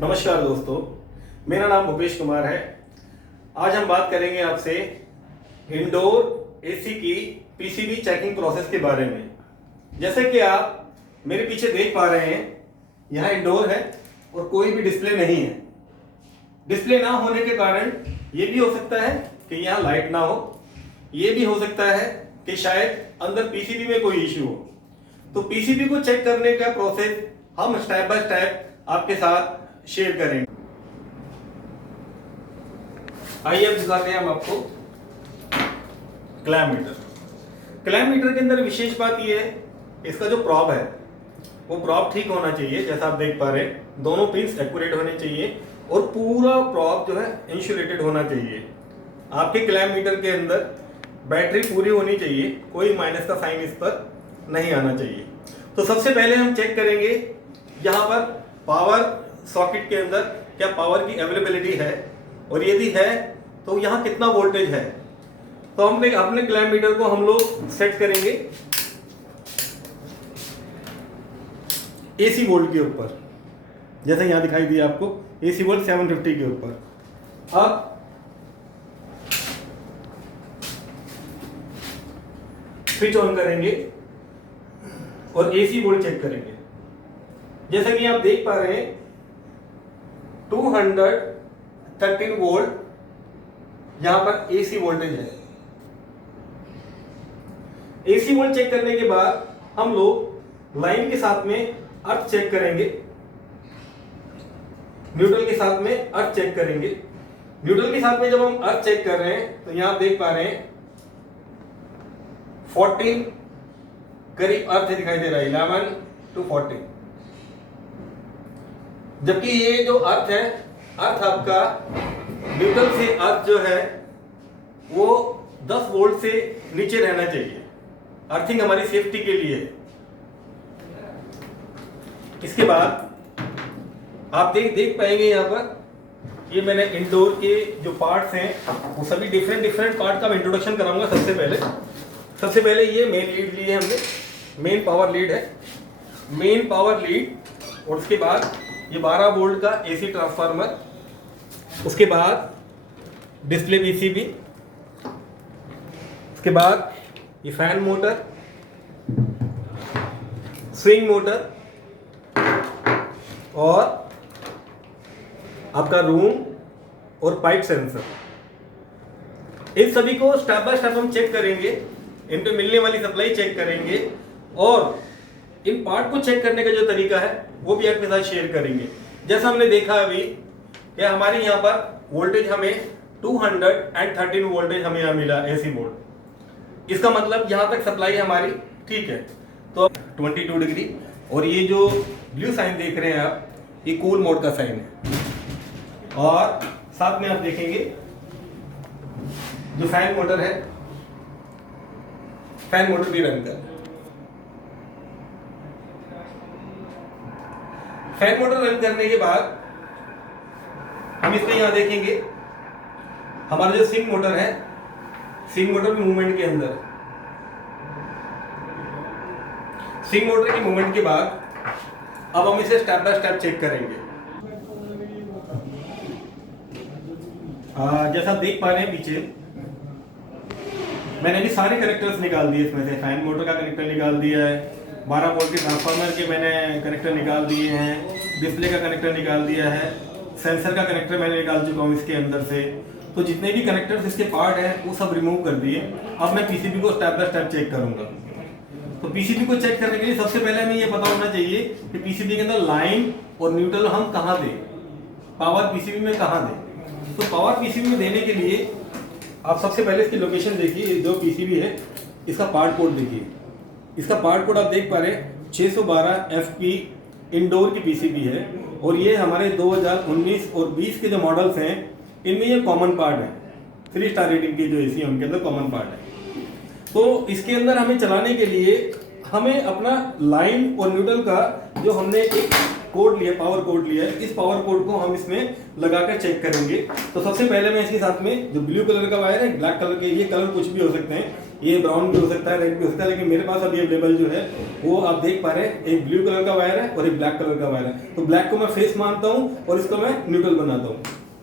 नमस्कार दोस्तों, मेरा नाम भूपेश कुमार है। आज हम बात करेंगे आपसे इंडोर एसी की पीसीबी चेकिंग प्रोसेस के बारे में। जैसे कि आप मेरे पीछे देख पा रहे हैं, यह इंडोर है और कोई भी डिस्प्ले नहीं है। डिस्प्ले ना होने के कारण ये भी हो सकता है कि यहाँ लाइट ना हो, ये भी हो सकता है कि शायद अंदर पीसीबी में कोई इश्यू हो। तो पीसीबी को चेक करने का प्रोसेस हम स्टेप बाय स्टेप आपके साथ शेयर करेंगे। आइए अब दिखाते हैं हम आपको क्लैम मीटर। क्लैम मीटर के अंदर विशेष बात यह है, इसका जो प्रॉब है वो प्रॉब ठीक होना चाहिए। जैसा आप देख पा रहे हैं, दोनों पिंस एक्यूरेट होने चाहिए और पूरा प्रॉब जो है इंसुलेटेड होना चाहिए। आपके क्लैम मीटर के अंदर बैटरी पूरी होनी चाहिए, कोई माइनस का साइन इस पर नहीं आना चाहिए। तो सबसे पहले हम चेक करेंगे यहाँ पर पावर सॉकेट के अंदर क्या पावर की अवेलेबिलिटी है, और यदि है तो यहाँ कितना वोल्टेज है। तो हमने अपने क्लैम मीटर को हम लोग सेट करेंगे एसी वोल्ट के ऊपर। जैसे यहाँ दिखाई दिया आपको एसी वोल्ट 750 के ऊपर। अब स्विच ऑन करेंगे और एसी वोल्ट चेक करेंगे। जैसा कि आप देख पा रहे हैं 213 वोल्ट यहां पर एसी वोल्टेज है। एसी वोल्ट चेक करने के बाद हम लोग लाइन के साथ में अर्थ चेक करेंगे, न्यूट्रल के साथ में अर्थ चेक करेंगे। न्यूट्रल के साथ में जब हम अर्थ चेक कर रहे हैं तो यहां देख पा रहे हैं 14 करीब अर्थ दिखाई दे रहा है, 11 to 14। जबकि ये जो अर्थ है, अर्थ आपका न्यूट्रल से अर्थ जो है वो 10 वोल्ट से नीचे रहना चाहिए। अर्थिंग हमारी सेफ्टी के लिए है। इसके बाद आप देख पाएंगे यहाँ पर ये मैंने इंडोर के जो पार्ट्स हैं वो सभी डिफरेंट पार्ट का मैं इंट्रोडक्शन कराऊंगा। सबसे पहले ये मेन लीड ली है हमने, मेन पावर लीड है, मेन पावर लीड। और उसके बाद ये 12 वोल्ट का एसी ट्रांसफार्मर, उसके बाद डिस्प्ले पीसीबी, उसके बाद ये फैन मोटर, स्विंग मोटर और आपका रूम और पाइप सेंसर। इन सभी को स्टेप बाय स्टेप हम चेक करेंगे, इनपे मिलने वाली सप्लाई चेक करेंगे और इन पार्ट को चेक करने का जो तरीका है वो भी आपके साथ शेयर करेंगे। जैसा हमने देखा अभी कि हमारे यहाँ पर वोल्टेज हमें 213 वोल्टेज हमें यहाँ मिला एसी वोल्ट। इसका मतलब यहाँ तक सप्लाई हमारी ठीक है। तो अब 22 डिग्री, और ये जो ब्लू साइन देख रहे हैं आप, ये कूल मोड का साइन है। और साथ में आप देखेंगे जो फैन मोटर है, फैन मोटर भी रन कर। फैन मोटर रन करने के बाद हम इसमें यहां देखेंगे हमारा जो स्विंग मोटर है, स्विंग मोटर की मूवमेंट के अंदर, स्विंग मोटर की मूवमेंट के बाद अब हम इसे स्टेप बाय स्टेप चेक करेंगे। जैसा आप देख पा रहे हैं पीछे मैंने अभी सारे कनेक्टर्स निकाल दिए। इसमें से फैन मोटर का कनेक्टर निकाल दिया है, 12 वोल्ट के ट्रांसफार्मर के मैंने कनेक्टर निकाल दिए हैं, डिस्प्ले का कनेक्टर निकाल दिया है, सेंसर का कनेक्टर मैंने निकाल चुका हूँ इसके अंदर से। तो जितने भी कनेक्टर्स इसके पार्ट हैं वो सब रिमूव कर दिए। अब मैं पीसीबी को स्टेप बाय स्टेप चेक करूंगा। तो पीसीबी को चेक करने के लिए सबसे पहले हमें ये पता होना चाहिए कि पीसीबी के अंदर लाइन और न्यूट्रल हम कहाँ दें, पावर पीसीबी में कहाँ दें। तो पावर पीसीबी में देने के लिए आप सबसे पहले इसकी लोकेशन देखिए। जो पीसीबी है इसका पार्ट कोड देखिए। इसका पार्ट कोड आप देख पा रहे हैं 612 FP इंडोर की पीसीबी है, और ये हमारे 2019 और 20 के जो मॉडल्स हैं इनमें ये कॉमन पार्ट है। 3 स्टार रेटिंग के जो एसी है उनके अंदर कॉमन पार्ट है। तो इसके अंदर हमें चलाने के लिए हमें अपना लाइन और न्यूट्रल का जो हमने एक कोड लिया, पावर कोड लिया है, इस पावर कोड को हम इसमें लगाकर चेक करेंगे। तो सबसे पहले मैं इसके साथ में जो ब्लू कलर का वायर है, ब्लैक कलर के, ये कलर कुछ भी हो सकते हैं, ये ब्राउन भी हो सकता है, रेड भी हो सकता है, लेकिन मेरे पास अभी अवेलेबल जो है वो आप देख पा रहे हैं, एक ब्लू कलर का वायर है और एक ब्लैक कलर का वायर है। तो ब्लैक को मैं फेस मानता हूँ और इसको मैं न्यूट्रल बनाता हूँ।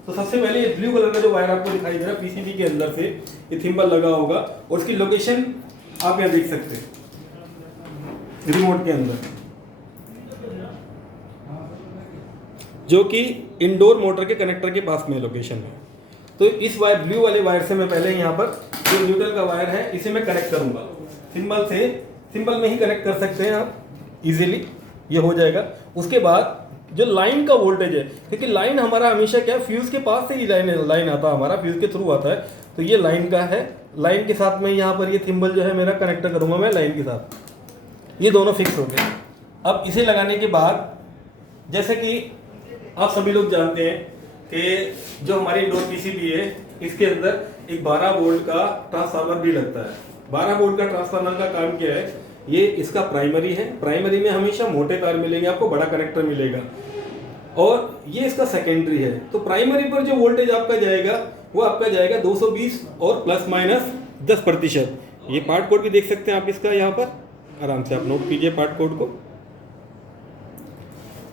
तो सबसे पहले ये ब्लू कलर का जो वायर आपको दिखाई दे रहा है पीसीबी के अंदर से ये थिम्बल लगा होगा और इसकी लोकेशन आप यहाँ देख सकते हैं रिमोट के अंदर, जो कि इंडोर मोटर के कनेक्टर के पास में लोकेशन है। तो इस वायर ब्लू वाले वायर से मैं पहले यहाँ पर जो न्यूट्रल का वायर है इसे मैं कनेक्ट करूँगा। सिंबल में ही कनेक्ट कर सकते हैं आप इजीली, ये हो जाएगा। उसके बाद जो लाइन का वोल्टेज है, क्योंकि लाइन हमारा हमेशा क्या है फ्यूज़ के पास से ही लाइन आता है, हमारा फ्यूज़ के थ्रू आता है, तो ये लाइन का है। लाइन के साथ में यहाँ पर ये थिम्बल जो है मेरा कनेक्टर करूँगा मैं लाइन के साथ, ये दोनों फिक्स हो गए। अब इसे लगाने के बाद जैसे कि आप सभी लोग जानते हैं कि जो हमारी इंडोर पीसीबी है इसके अंदर एक 12 वोल्ट का ट्रांसफार्मर भी लगता है। 12 वोल्ट का ट्रांसफार्मर का काम क्या है, ये इसका प्राइमरी है। प्राइमरी में हमेशा मोटे तार मिलेंगे, आपको बड़ा कनेक्टर मिलेगा, और ये इसका सेकेंडरी है। तो प्राइमरी पर जो वोल्टेज आपका जाएगा वो आपका जाएगा 220 और प्लस माइनस 10%। ये पार्ट कोड भी देख सकते हैं आप इसका, यहाँ पर आराम से आप नोट कीजिए पार्ट कोड को।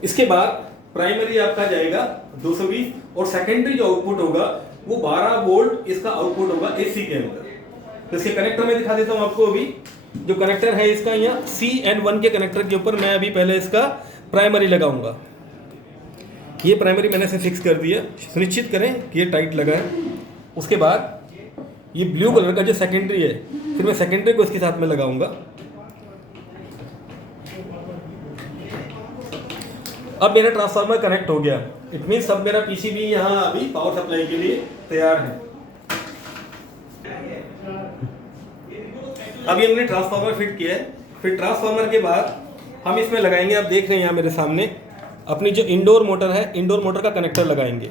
इसके बाद प्राइमरी आपका जाएगा 220 और सेकेंडरी जो आउटपुट होगा वो 12 वोल्ट इसका आउटपुट होगा एसी के अंदर। तो इसके कनेक्टर में दिखा देता हूं आपको। अभी जो कनेक्टर है इसका यहाँ CN1 के कनेक्टर के ऊपर मैं अभी पहले इसका प्राइमरी लगाऊंगा। ये प्राइमरी मैंने इसे फिक्स कर दिया, सुनिश्चित करें कि ये टाइट लगा है। उसके बाद ये ब्लू कलर का जो सेकेंडरी है, फिर मैं सेकेंडरी को इसके साथ में लगाऊंगा। अब मेरा ट्रांसफार्मर कनेक्ट हो गया, इट मीन्स अब मेरा पीसीबी यहाँ अभी पावर सप्लाई के लिए तैयार है। अभी हमने ट्रांसफार्मर फिट किया है। फिर ट्रांसफार्मर के बाद हम इसमें लगाएंगे, आप देख रहे हैं यहाँ मेरे सामने अपनी जो इंडोर मोटर है, इंडोर मोटर का कनेक्टर लगाएंगे।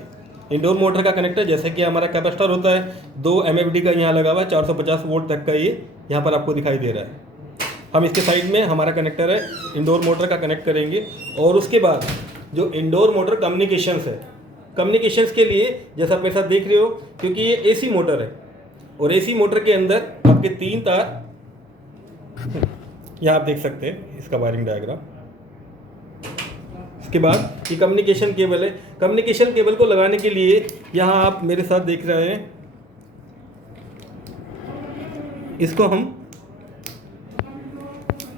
इंडोर मोटर का कनेक्टर जैसे कि हमारा कैपेसिटर होता है 2 MFD का यहाँ लगा हुआ है, 450 वोल्ट तक का ये यहाँ पर आपको दिखाई दे रहा है। हम इसके साइड में हमारा कनेक्टर है इंडोर मोटर का कनेक्ट करेंगे। और उसके बाद जो इंडोर मोटर कम्युनिकेशंस है, कम्युनिकेशंस के लिए जैसा आप मेरे साथ देख रहे हो, क्योंकि ये एसी मोटर है और एसी मोटर के अंदर आपके 3 तार यहाँ आप देख सकते हैं इसका वायरिंग डायग्राम। इसके बाद ये कम्युनिकेशन केबल है। कम्युनिकेशन केबल को लगाने के लिए यहाँ आप मेरे साथ देख रहे हैं, इसको हम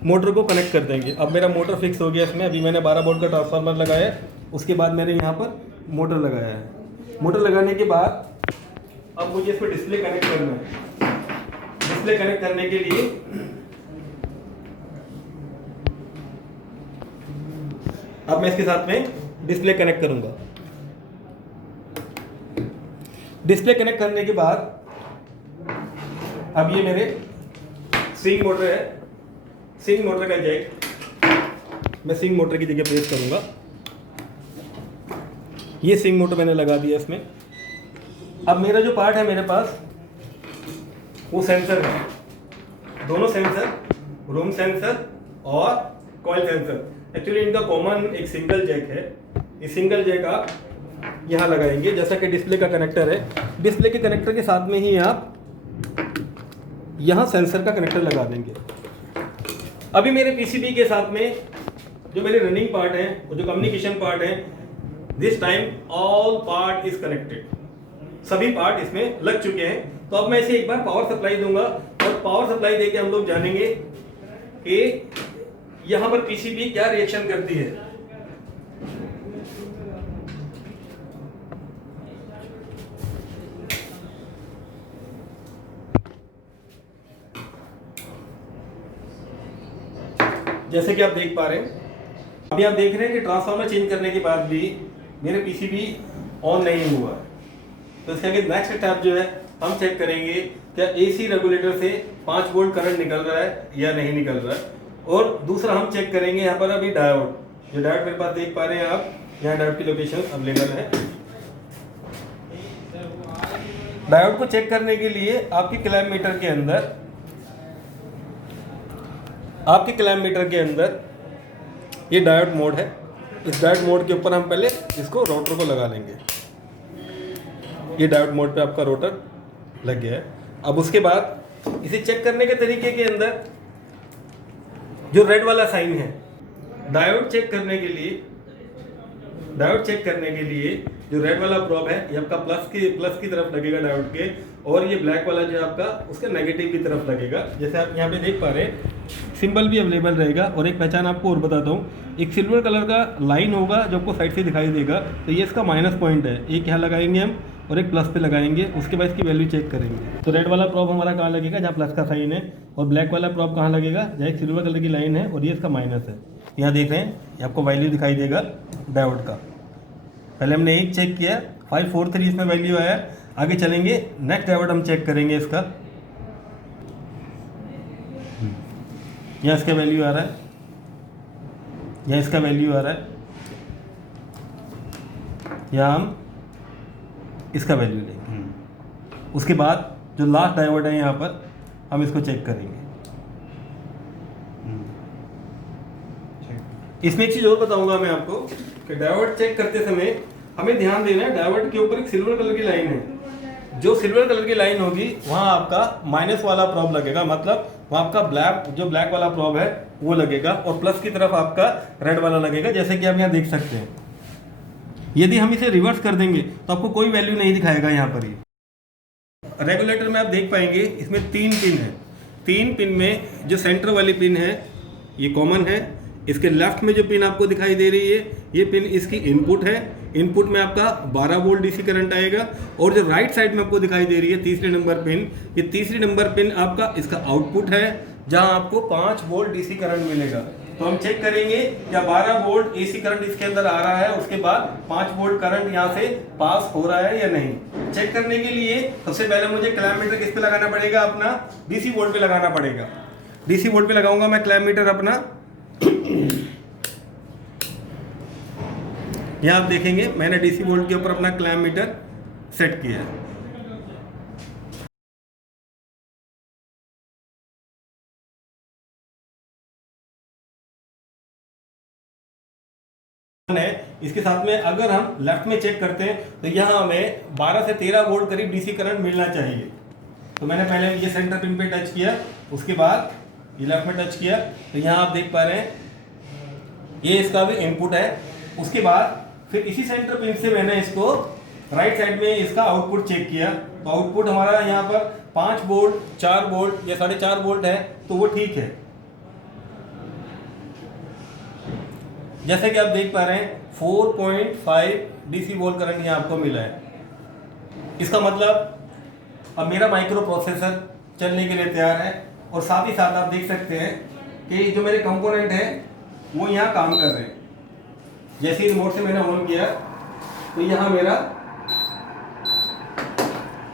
मोटर को कनेक्ट कर देंगे। अब मेरा मोटर फिक्स हो गया इसमें। अभी मैंने 12 वोल्ट का ट्रांसफार्मर लगाया है, उसके बाद मैंने यहाँ पर मोटर लगाया है। मोटर लगाने के बाद अब मुझे इस पर डिस्प्ले कनेक्ट करना है। डिस्प्ले कनेक्ट करने के लिए अब मैं इसके साथ में डिस्प्ले कनेक्ट करूंगा। डिस्प्ले कनेक्ट करने के बाद अब ये मेरे स्विंग मोटर है, स्विंग मोटर का जैक मैं स्विंग मोटर की जगह प्लेस करूंगा। ये स्विंग मोटर मैंने लगा दिया इसमें। अब मेरा जो पार्ट है मेरे पास वो सेंसर है, दोनों सेंसर, रूम सेंसर और कॉइल सेंसर। एक्चुअली इनका कॉमन एक सिंगल जैक है। ये सिंगल जैक आप यहाँ लगाएंगे, जैसा कि डिस्प्ले का कनेक्टर है। डिस्प्ले के कनेक्टर के साथ में ही आप यहाँ सेंसर का कनेक्टर लगा देंगे। अभी मेरे पीसीबी के साथ में जो मेरे रनिंग पार्ट है और जो कम्युनिकेशन पार्ट है, this time all part is connected, सभी पार्ट इसमें लग चुके हैं। तो अब मैं इसे एक बार पावर सप्लाई दूंगा और पावर सप्लाई देके हम लोग जानेंगे कि यहाँ पर पीसीबी क्या रिएक्शन करती है। जैसे कि आप देख पा रहे हैं, अभी आप देख रहे हैं कि ट्रांसफार्मर चेंज करने के बाद भी मेरे पीसीबी ऑन नहीं हुआ। तो इसके आगे नेक्स्ट स्टेप जो है हम चेक करेंगे क्या एसी रेगुलेटर से 5 वोल्ट करंट निकल रहा है या नहीं निकल रहा है। और दूसरा हम चेक करेंगे यहाँ पर अभी डायोड, जो डायोड मेरे पास देख पा रहे हैं आप, यहाँ डायोड की लोकेशन अवेलेबल है। डायोड को चेक करने के लिए आपके क्लैम्प मीटर के अंदर ये डायोड मोड है। इस डायोड मोड के ऊपर हम पहले इसको रोटर को लगा लेंगे। ये डायोड मोड पे आपका रोटर लग गया है। अब उसके बाद इसे चेक करने के तरीके के अंदर जो रेड वाला साइन है, डायोड चेक करने के लिए जो रेड वाला प्रोब है ये आपका प्लस की तरफ लगेगा डायोड के, और ये ब्लैक वाला जो है आपका उसके नेगेटिव की तरफ लगेगा। जैसे आप यहाँ पे देख पा रहे हैं, सिंबल भी अवेलेबल रहेगा। और एक पहचान आपको और बताता हूँ, एक सिल्वर कलर का लाइन होगा जो आपको साइड से दिखाई देगा, तो ये इसका माइनस पॉइंट है। एक यहाँ लगाएंगे हम और एक प्लस पे लगाएंगे, उसके बाद इसकी वैल्यू चेक करेंगे। तो रेड वाला प्रॉब हमारा कहाँ लगेगा, जहाँ प्लस का साइन है, और ब्लैक वाला प्रॉब कहाँ लगेगा, जहाँ एक सिल्वर कलर की लाइन है और ये इसका माइनस है। यहाँ देख रहे हैं, ये आपको वैल्यू दिखाई देगा डायोड का। पहले हमने एक चेक किया, 543 इसमें वैल्यू आया। आगे चलेंगे, नेक्स्ट डायोड हम चेक करेंगे इसका। यहाँ इसका वैल्यू आ रहा है, यहाँ इसका वैल्यू आ रहा है, यहाँ हम इसका वैल्यू लेंगे। उसके बाद जो लास्ट डायोड है यहाँ पर, हम इसको चेक करेंगे। इसमें एक चीज़ और बताऊंगा मैं आपको कि डायोड चेक करते समय हमें ध्यान देना है, डायोड के ऊपर एक सिल्वर कलर की लाइन है। जो सिल्वर कलर की लाइन होगी वहाँ आपका माइनस वाला प्रॉब लगेगा, मतलब वहाँ आपका ब्लैक वाला प्रॉब है वो लगेगा, और प्लस की तरफ आपका रेड वाला लगेगा, जैसे कि आप यहाँ देख सकते हैं। यदि हम इसे रिवर्स कर देंगे तो आपको कोई वैल्यू नहीं दिखाएगा यहाँ पर। ही रेगुलेटर में आप देख पाएंगे इसमें 3 पिन है। 3 पिन में जो सेंटर वाली पिन है ये कॉमन है। इसके लेफ्ट में जो पिन आपको दिखाई दे रही है ये पिन इसकी इनपुट है। इनपुट में आपका 12 वोल्ट डीसी करंट आएगा। और जो राइट साइड में आपको दिखाई दे रही है तीसरे नंबर पिन, ये तीसरी नंबर पिन आपका इसका आउटपुट है, जहां आपको 5 वोल्ट डीसी करंट मिलेगा। तो हम चेक करेंगे क्या 12 वोल्ट एसी करंट इसके अंदर आ रहा है, उसके बाद 5 वोल्ट करंट यहाँ से पास हो रहा है या नहीं। चेक करने के लिए सबसे पहले मुझे क्लैम्प मीटर किस पे लगाना पड़ेगा, अपना डीसी वोल्ट पे लगाना पड़ेगा। डीसी वोल्ट पे लगाऊंगा मैं क्लैम्प मीटर अपना। यहाँ आप देखेंगे मैंने डीसी वोल्ट के ऊपर अपना क्लैम्प मीटर सेट किया है। इसके साथ में अगर हम लेफ्ट में चेक करते हैं तो यहाँ हमें 12 से 13 वोल्ट करीब डीसी करंट मिलना चाहिए। तो मैंने पहले ये सेंटर पिन पे टच किया, उसके बाद ये लेफ्ट में टच किया, तो यहाँ आप देख पा रहे हैं ये इसका भी इनपुट है। उसके बाद फिर इसी सेंटर पिन से मैंने इसको राइट साइड में इसका आउटपुट चेक किया, तो आउटपुट हमारा यहाँ पर 5 वोल्ट, 4 वोल्ट या 4.5 वोल्ट है, तो वो ठीक है। जैसे कि आप देख पा रहे हैं 4.5 डीसी वोल्ट करंट यहाँ आपको मिला है। इसका मतलब अब मेरा माइक्रो प्रोसेसर चलने के लिए तैयार है। और साथ ही साथ आप देख सकते हैं कि जो मेरे कंपोनेंट हैं वो यहाँ काम कर रहे हैं। जैसे ही रिमोट से मैंने ऑन किया तो यहाँ मेरा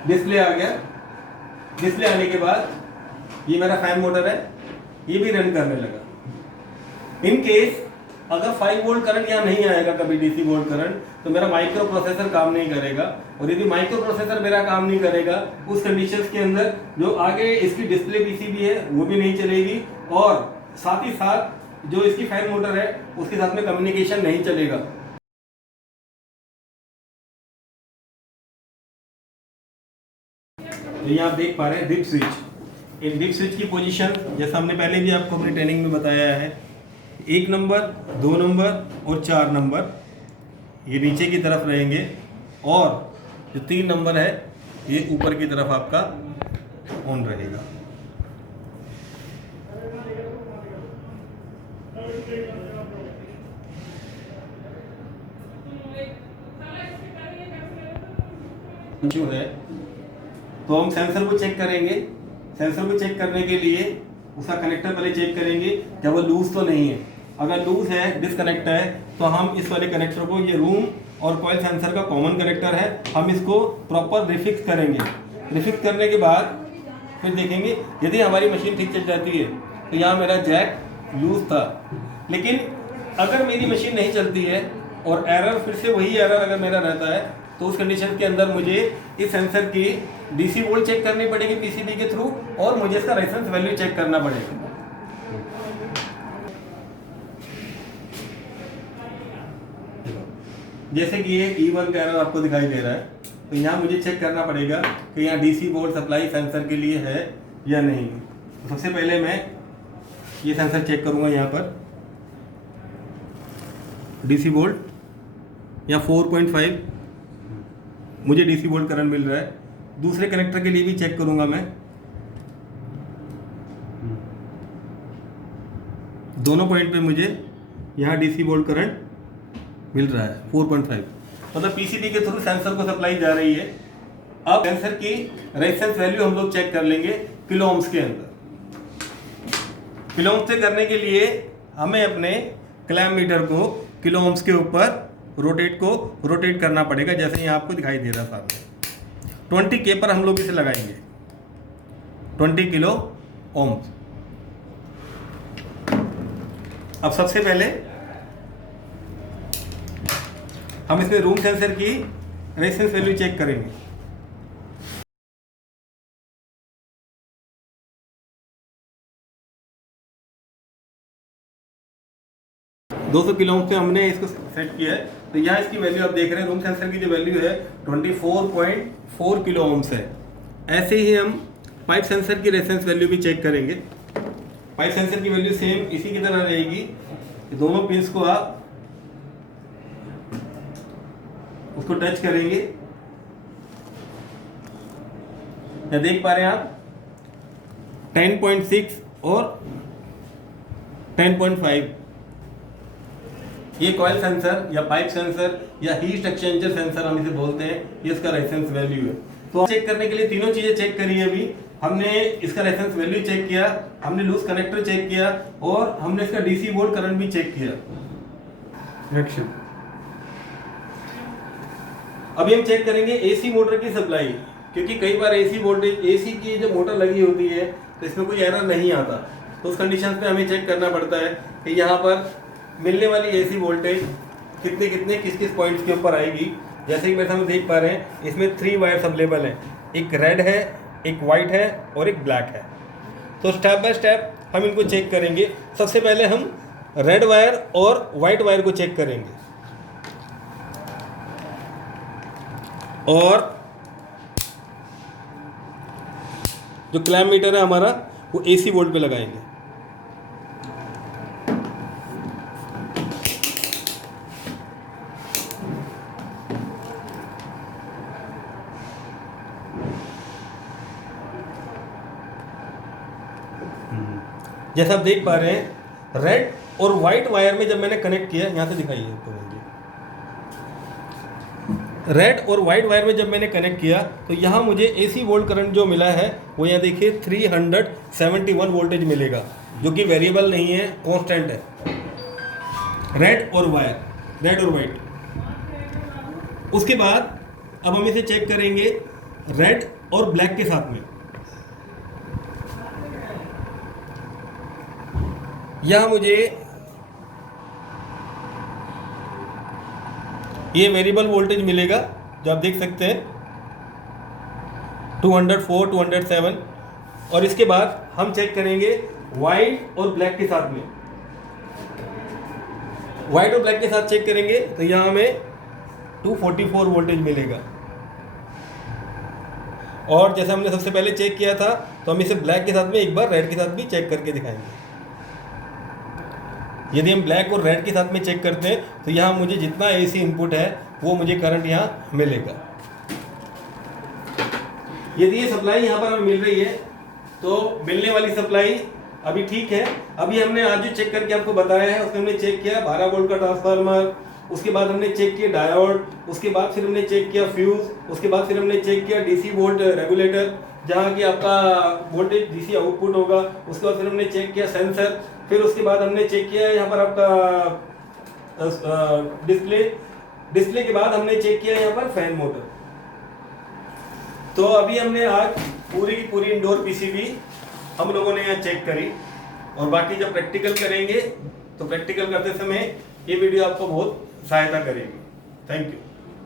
डिस्प्ले आ गया। डिस्प्ले आने के बाद ये मेरा फैन मोटर है, ये भी रन करने लगा। इन केस अगर 5 वोल्ट करंट यहाँ नहीं आएगा कभी डीसी वोल्ट करंट, तो मेरा माइक्रो प्रोसेसर काम नहीं करेगा। और यदि माइक्रो प्रोसेसर मेरा काम नहीं करेगा उस कंडीशंस के अंदर जो आगे इसकी डिस्प्ले पीसीबी है वो भी नहीं चलेगी, और साथ ही साथ जो इसकी फैन मोटर है उसके साथ में कम्युनिकेशन नहीं चलेगा। तो यहाँ आप देख पा रहे हैं डिप स्विच। इन डिप स्विच की पोजीशन जैसा हमने पहले भी आपको अपनी ट्रेनिंग में बताया है, 1 नंबर, 2 नंबर और 4 नंबर ये नीचे की तरफ रहेंगे, और जो 3 नंबर है ये ऊपर की तरफ आपका ऑन रहेगा। जो है तो हम सेंसर को चेक करेंगे। सेंसर को चेक करने के लिए उसका कनेक्टर पहले चेक करेंगे क्या वो लूज तो नहीं है। अगर लूज है, डिसकनेक्ट है, तो हम इस वाले कनेक्टर को, ये रूम और कॉइल सेंसर का कॉमन कनेक्टर है, हम इसको प्रॉपर रिफिक्स करेंगे। रिफिक्स करने के बाद फिर देखेंगे यदि हमारी मशीन ठीक चल जाती है तो यहाँ मेरा जैक लूज था। लेकिन अगर मेरी मशीन नहीं चलती है और एरर फिर से वही एरर अगर मेरा रहता है, तो उस कंडीशन के अंदर मुझे इस सेंसर की डीसी वोल्ट चेक करनी पड़ेगी पीसीबी के थ्रू, और मुझे इसका रेफरेंस वैल्यू चेक करना पड़ेगा। जैसे कि ये E1 का एरर आपको दिखाई दे रहा है, तो यहाँ मुझे चेक करना पड़ेगा कि यहाँ डीसी वोल्ट सप्लाई सेंसर के लिए है या नहीं। तो सबसे पहले मैं ये सेंसर चेक करूँगा यहाँ पर डीसी वोल्ट या 4.5 मुझे डीसी वोल्ट करंट मिल रहा है। दूसरे कनेक्टर के लिए भी चेक करूँगा मैं, दोनों पॉइंट पे मुझे यहाँ डीसी वोल्ट करंट मिल रहा है 4.5, मतलब पीसीबी के थ्रू सेंसर को सप्लाई जा रही है। अब सेंसर की रेजिस्टेंस वैल्यू हम लोग चेक कर लेंगे किलो ओम्स के अंदर। किलो ओम्स से करने के लिए हमें अपने क्लैम्प मीटर को किलो ओम्स के ऊपर रोटेट करना पड़ेगा, जैसे यहाँ आपको दिखाई दे रहा है सामने। 20 के पर हम लोग इसे लगाएंगे, 20 किलो ओम्स। अब सबसे पहले हम इसमें रूम सेंसर की रेजिस्टेंस वैल्यू चेक करेंगे। 200 किलो ओम से हमने इसको सेट किया है, तो यहाँ इसकी वैल्यू आप देख रहे हैं, रूम सेंसर की जो वैल्यू है 24.4 किलो ओम्स है। ऐसे ही हम पाइप सेंसर की रेजिस्टेंस वैल्यू भी चेक करेंगे। पाइप सेंसर की वैल्यू सेम इसी की तरह रहेगी। दोनों पिंस को आप उसको टच करेंगे, या देख पा रहे हैं आप 10.6 और 10.5। ये कॉइल सेंसर या पाइप सेंसर या हीट एक्सचेंजर सेंसर हम इसे बोलते हैं, ये इसका रेजिस्टेंस वैल्यू है। तो चेक करने के लिए तीनों चीजें चेक करी है। अभी हमने इसका रेजिस्टेंस वैल्यू चेक किया, हमने लूज कनेक्टर चेक किया और हमने इसका डीसी वोल्ट करंट भी चेक किया। एक्शन। अभी हम चेक करेंगे एसी मोटर की सप्लाई, क्योंकि कई बार एसी वोल्टेज, एसी की जो मोटर लगी होती है तो इसमें कोई एरर नहीं आता, तो उस कंडीशन पे हमें चेक करना पड़ता है कि यहाँ पर मिलने वाली एसी वोल्टेज कितने किस किस पॉइंट्स के ऊपर आएगी। जैसे कि मेरे सामने देख पा रहे हैं, इसमें 3 वायर्स अवेलेबल हैं, एक रेड है, एक वाइट है और एक ब्लैक है। तो स्टेप बाय स्टेप हम इनको चेक करेंगे। सबसे पहले हम रेड वायर और वाइट वायर को चेक करेंगे और जो क्लैम्प मीटर है हमारा वो एसी वोल्ट पे लगाएंगे। जैसा आप देख पा रहे हैं, रेड और वाइट वायर में जब मैंने कनेक्ट किया, यहाँ से दिखाइए आपको, रेड और वाइट वायर में जब मैंने कनेक्ट किया तो यहाँ मुझे एसी वोल्ट करंट जो मिला है वो यहाँ देखिए 371 वोल्टेज मिलेगा, जो कि वेरिएबल नहीं है, कांस्टेंट है। रेड और वाइट। उसके बाद अब हम इसे चेक करेंगे रेड और ब्लैक के साथ में। यहाँ मुझे ये वेरिएबल वोल्टेज मिलेगा, जो आप देख सकते हैं 204, 207। और इसके बाद हम चेक करेंगे वाइट और ब्लैक के साथ में। वाइट और ब्लैक के साथ चेक करेंगे तो यहाँ हमें 244 वोल्टेज मिलेगा। और जैसे हमने सबसे पहले चेक किया था, तो हम इसे ब्लैक के साथ में एक बार रेड के साथ भी चेक करके दिखाएंगे। यदि हम ब्लैक और रेड के साथ में चेक करते हैं तो यहाँ मुझे जितना एसी इनपुट है वो मुझे करंट यहाँ मिलेगा। यदि ये सप्लाई यहाँ पर हमें मिल रही है तो मिलने वाली सप्लाई अभी ठीक है। अभी हमने आज जो चेक करके आपको बताया है उसमें हमने चेक किया 12 वोल्ट का ट्रांसफार्मर, उसके बाद हमने चेक किया डायोड, उसके बाद फिर हमने चेक किया फ्यूज, उसके बाद फिर हमने चेक किया डीसी वोल्ट रेगुलेटर जहाँ की आपका वोल्टेज डीसी आउटपुट होगा। उसके बाद फिर हमने चेक किया सेंसर, फिर उसके बाद हमने चेक किया यहाँ पर आपका डिस्प्ले के बाद हमने चेक किया यहाँ पर फैन मोटर। तो अभी हमने आज पूरी की पूरी इंडोर पीसीबी हम लोगों ने यहाँ चेक करी, और बाकी जब प्रैक्टिकल करेंगे तो प्रैक्टिकल करते समय ये वीडियो आपको बहुत सहायता करेगी। Thank you.